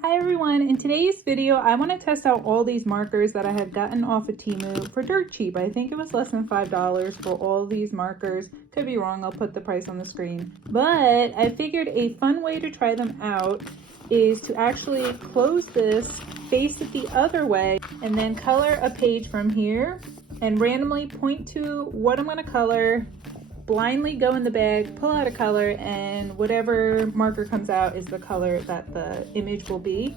Hi everyone, in today's video I want to test out all these markers that I had gotten off of Temu for dirt cheap. I think it was less than $5 for all these markers. Could be wrong, I'll put the price on the screen. But I figured a fun way to try them out is to actually close this, face it the other way, and then color a page from here and randomly point to what I'm going to color, blindly go in the bag, pull out a color, and whatever marker comes out is the color that the image will be.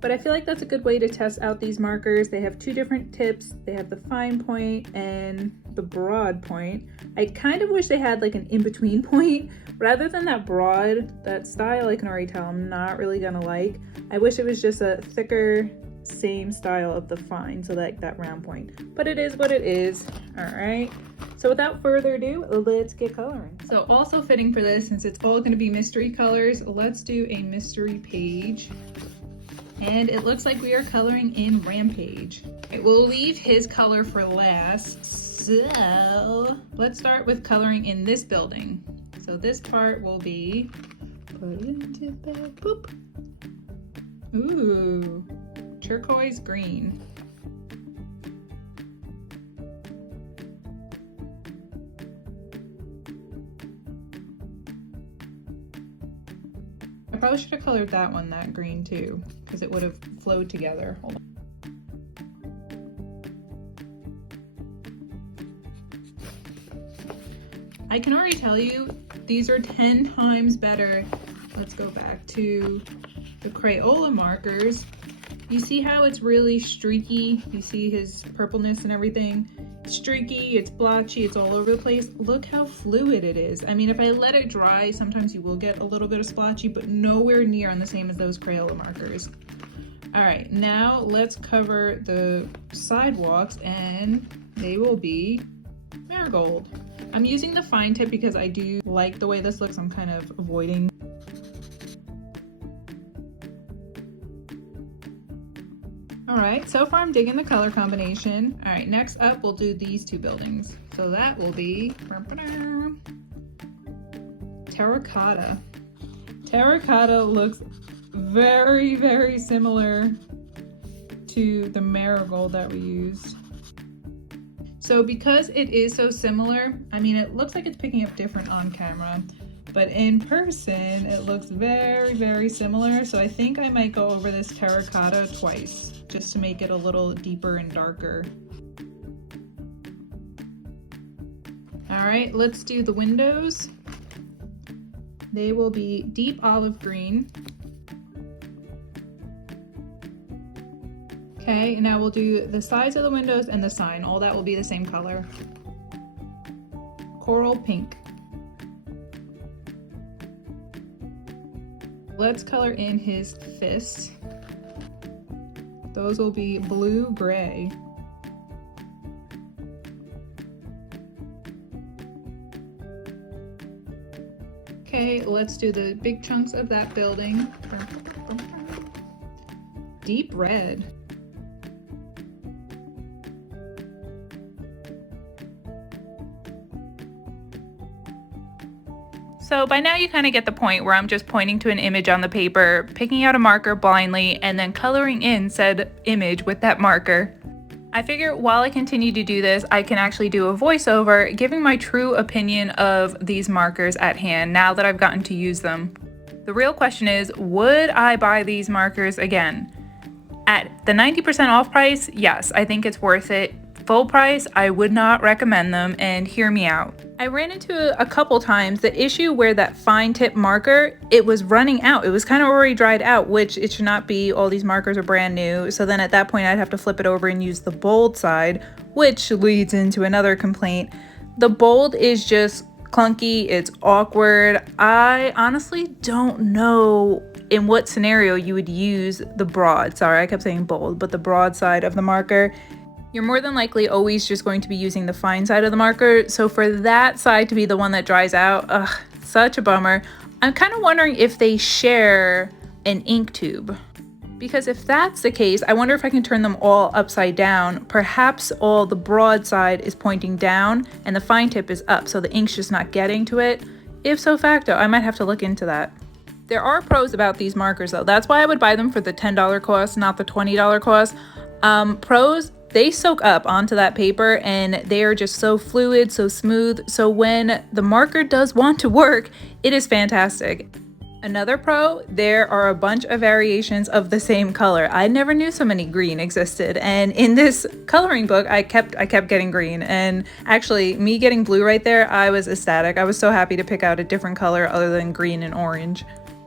But I feel like that's a good way to test out these markers. They have two different tips. They have the fine point and the broad point. I kind of wish they had like an in-between point rather than that broad. That style I can already tell I'm not really gonna like. I wish it was just a thicker, same style of the fine, so like that round point. But it is what it is. All right. So without further ado, let's get coloring. So also fitting for this, since it's all going to be mystery colors, let's do a mystery page. And it looks like we are coloring in Rampage. Okay, we'll leave his color for last. So let's start with coloring in this building. So this part will be put into the boop. Ooh, turquoise green. I probably should have colored that one that green too, because it would have flowed together. Hold on. I can already tell you these are 10 times better. Let's go back to the Crayola markers. You see how it's really streaky? You see his purpleness and everything? Streaky, it's blotchy, it's all over the place. Look how fluid it is. I mean, if I let it dry, sometimes you will get a little bit of splotchy, but nowhere near on the same as those Crayola markers. All right, now let's cover the sidewalks and they will be marigold. I'm using the fine tip because I do like the way this looks. I'm kind of avoiding. All right, so far I'm digging the color combination. All right, next up we'll do these two buildings. So that will be terracotta. Terracotta looks very, very similar to the marigold that we used. So because it is so similar, I mean, it looks like it's picking up different on camera, but in person it looks very, very similar. So I think I might go over this terracotta twice, just to make it a little deeper and darker. All right, let's do the windows. They will be deep olive green. Okay, now we'll do the sides of the windows and the sign. All that will be the same color. Coral pink. Let's color in his fists. Those will be blue-gray. Okay, let's do the big chunks of that building. Deep red. So by now you kind of get the point where I'm just pointing to an image on the paper, picking out a marker blindly, and then coloring in said image with that marker. I figure while I continue to do this, I can actually do a voiceover, giving my true opinion of these markers at hand now that I've gotten to use them. The real question is, would I buy these markers again? At the 90% off price, yes, I think it's worth it. Full price, I would not recommend them, and hear me out. I ran into a couple times the issue where that fine tip marker, it was running out. It was kind of already dried out, which it should not be. All these markers are brand new. So then at that point, I'd have to flip it over and use the bold side, which leads into another complaint. The bold is just clunky. It's awkward. I honestly don't know in what scenario you would use the broad. Sorry, I kept saying bold, but the broad side of the marker. You're more than likely always just going to be using the fine side of the marker. So for that side to be the one that dries out, ugh, such a bummer. I'm kind of wondering if they share an ink tube. Because if that's the case, I wonder if I can turn them all upside down. Perhaps all the broad side is pointing down and the fine tip is up, so the ink's just not getting to it. If so facto, I might have to look into that. There are pros about these markers though. That's why I would buy them for the $10 cost, not the $20 cost. Pros, they soak up onto that paper and they are just so fluid, so smooth. So when the marker does want to work, it is fantastic. Another pro, there are a bunch of variations of the same color. I never knew so many green existed. And in this coloring book, I kept getting green. And actually, me getting blue right there, I was ecstatic. I was so happy to pick out a different color other than green and orange.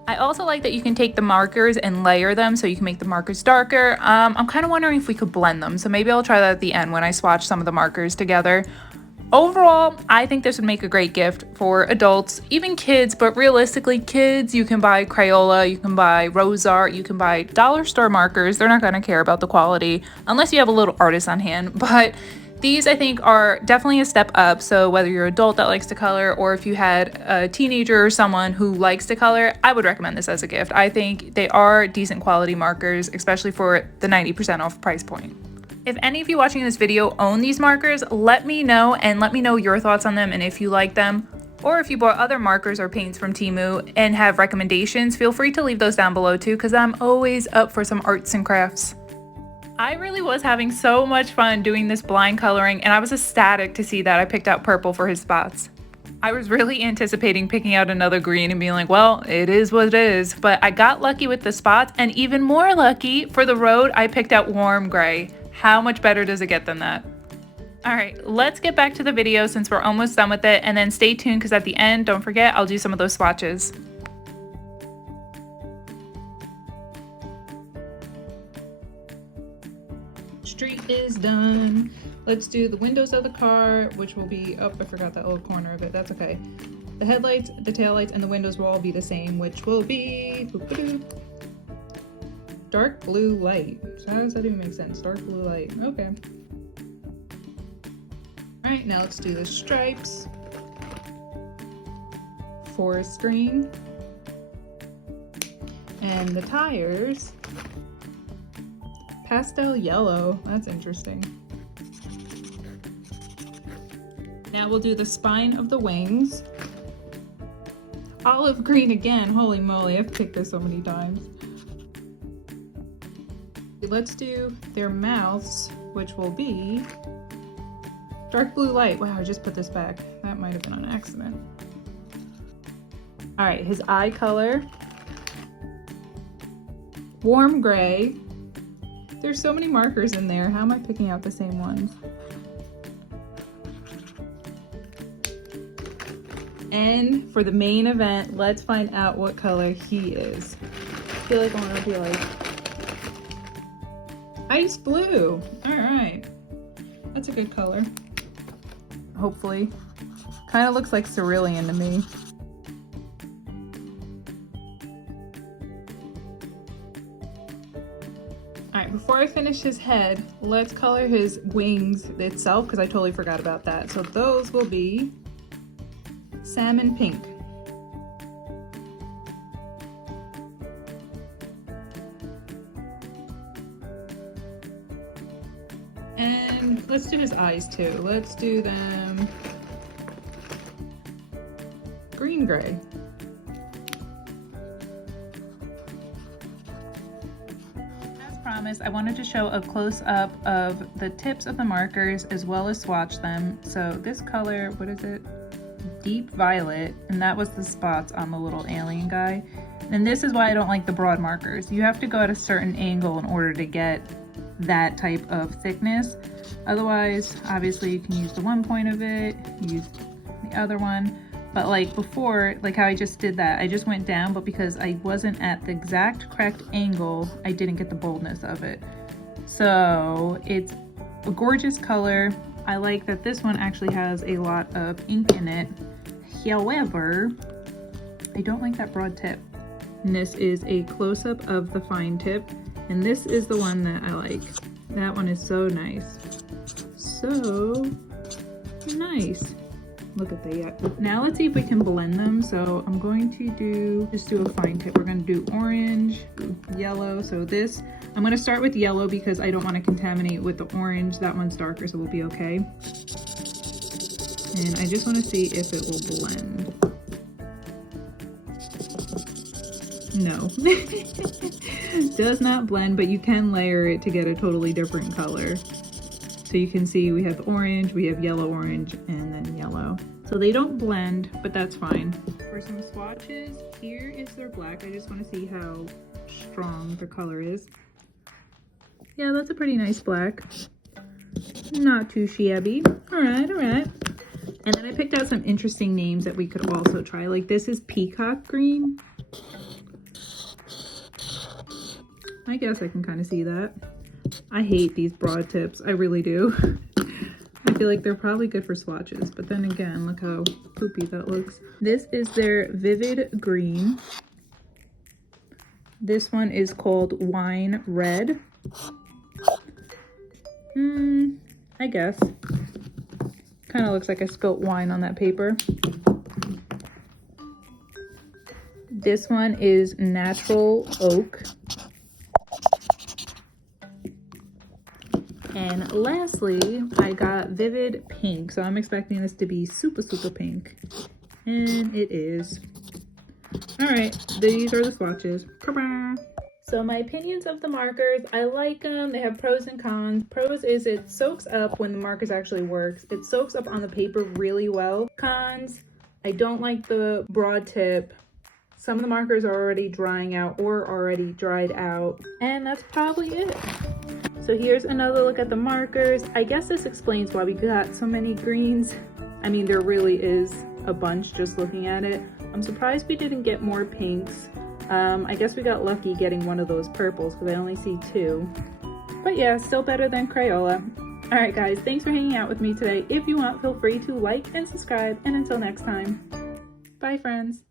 I also like that you can take the markers and layer them so you can make the markers darker. I'm kind of wondering if we could blend them. So maybe I'll try that at the end when I swatch some of the markers together. Overall, I think this would make a great gift for adults, even kids, but realistically, kids, you can buy Crayola, you can buy Rose Art, you can buy dollar store markers. They're not going to care about the quality unless you have a little artist on hand, but these I think are definitely a step up. So whether you're an adult that likes to color or if you had a teenager or someone who likes to color, I would recommend this as a gift. I think they are decent quality markers, especially for the 90% off price point. If any of you watching this video own these markers, let me know and let me know your thoughts on them and if you like them. Or if you bought other markers or paints from Temu and have recommendations, feel free to leave those down below too, because I'm always up for some arts and crafts. I really was having so much fun doing this blind coloring and I was ecstatic to see that I picked out purple for his spots. I was really anticipating picking out another green and being like, well, it is what it is. But I got lucky with the spots and even more lucky for the road, I picked out warm gray. How much better does it get than that? All right, let's get back to the video since we're almost done with it, and then stay tuned because at the end, don't forget, I'll do some of those swatches. Street is done. Let's do the windows of the car, which will be, oh, I forgot that little corner of it, that's okay. The headlights, the taillights, and the windows will all be the same, which will be dark blue light. So how does that even make sense? Dark blue light. Okay. All right, now let's do the stripes. Forest green. And the tires. Pastel yellow. That's interesting. Now we'll do the spine of the wings. Olive green again. Holy moly, I've picked this so many times. Let's do their mouths, which will be dark blue light. Wow, I just put this back. That might have been an accident. All right, his eye color. Warm gray. There's so many markers in there. How am I picking out the same ones? And for the main event, let's find out what color he is. I feel like I want to be like ice blue. All right, that's a good color. Hopefully, kind of looks like cerulean to me. All right, before I finish his head, let's color his wings itself because I totally forgot about that. So those will be salmon pink. And let's do his eyes too. Let's do them green gray. As promised, I wanted to show a close-up of the tips of the markers as well as swatch them. So this color, what is it? Deep violet, and that was the spots on the little alien guy. And this is why I don't like the broad markers. You have to go at a certain angle in order to get that type of thickness. Otherwise, obviously you can use the one point of it, use the other one. But like before, like how I just did that, I just went down, but because I wasn't at the exact correct angle, I didn't get the boldness of it. So it's a gorgeous color. I like that this one actually has a lot of ink in it. However, I don't like that broad tip. And this is a close-up of the fine tip. And this is the one that I like. That one is so nice. So nice. Look at that. Now let's see if we can blend them. So I'm going to just do a fine tip. We're going to do orange, yellow. So this, I'm going to start with yellow because I don't want to contaminate with the orange. That one's darker, so we'll be okay. And I just want to see if it will blend. No. Does not blend, but you can layer it to get a totally different color. So you can see we have orange, we have yellow orange, and then yellow. So they don't blend, but that's fine. For some swatches, here is their black. I just want to see how strong the color is. Yeah, that's a pretty nice black. Not too shabby. All right, all right. And then I picked out some interesting names that we could also try. Like this is peacock green. I guess I can kind of see that. I hate these broad tips. I really do. I feel like they're probably good for swatches, but then again, look how poopy that looks. This is their vivid green. This one is called wine red. I guess. Kind of looks like I spilt wine on that paper. This one is natural oak. And lastly, I got vivid pink. So I'm expecting this to be super, super pink. And it is. All right, these are the swatches. Ta-da! So my opinions of the markers, I like them. They have pros and cons. Pros is it soaks up when the markers actually works. It soaks up on the paper really well. Cons, I don't like the broad tip. Some of the markers are already drying out or already dried out. And that's probably it. So here's another look at the markers. I guess this explains why we got so many greens. I mean, there really is a bunch just looking at it. I'm surprised we didn't get more pinks. I guess we got lucky getting one of those purples because I only see 2. But yeah, still better than Crayola. All right, guys, thanks for hanging out with me today. If you want, feel free to like and subscribe. And until next time, bye, friends.